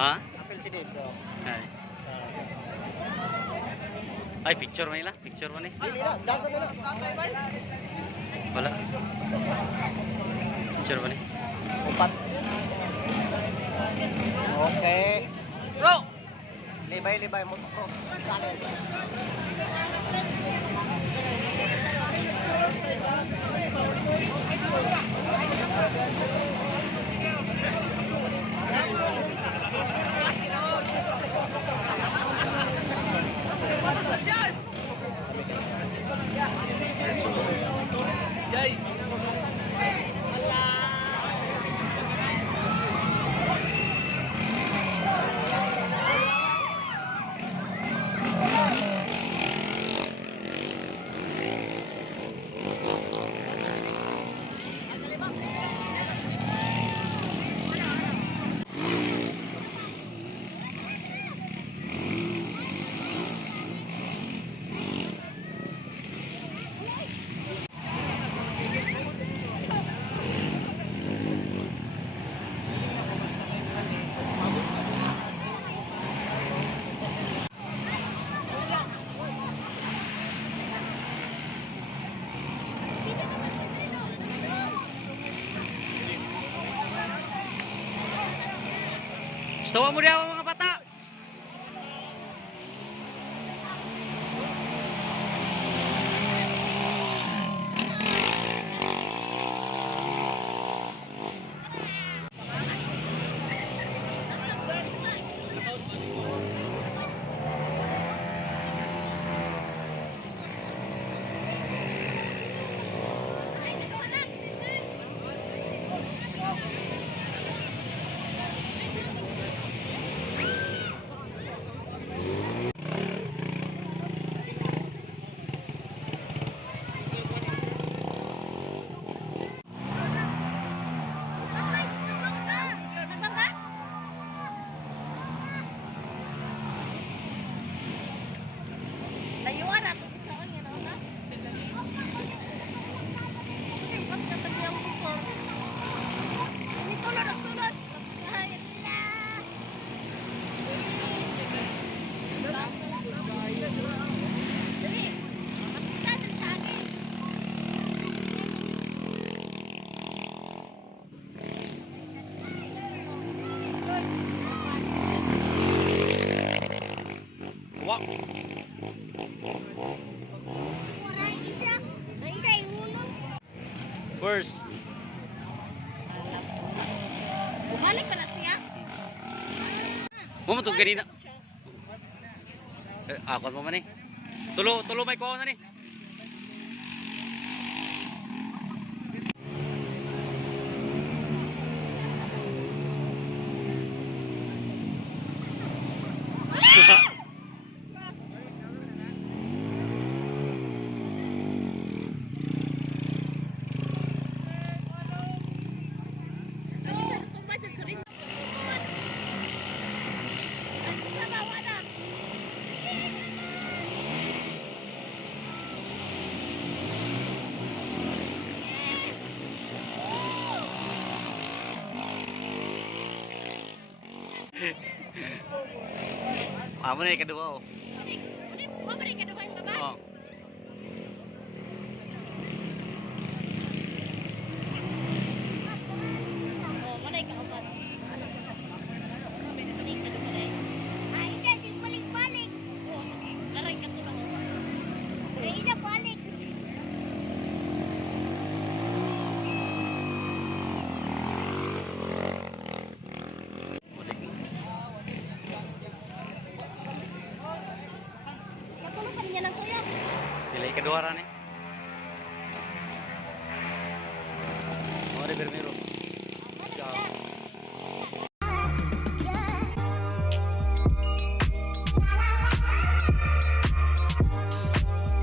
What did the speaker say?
Ha? Apil si dito. Ay. Ay, picture man nila. Picture man eh. Dili na, dagan na. Wala. Picture man eh. Upat. Okay. Bro! Libay-libay mo cross. Yay! Tawa mo diyan mga bata. Layuan ako sa kanya na una. Pas na tabi ang bukor. Ini tulad ang sulod. Ay, dali. Masigasan siya akin. Wak. Naisa yung ulo. First. Bumalik pa na siya. Mo to ganina. Ako mo man eh. Tulo may kuha na ni. Amo na yung kedua oh. Mabalik ka doon ba? Oh. Oh, malay ka pa. Balik ka doon malay. Ay, isa si balik-balik. Oh, laray ka to lang. Ay, isa balik. Matulog ka niya ng kuya. Nilai kedua ran eh. Mari bermiru.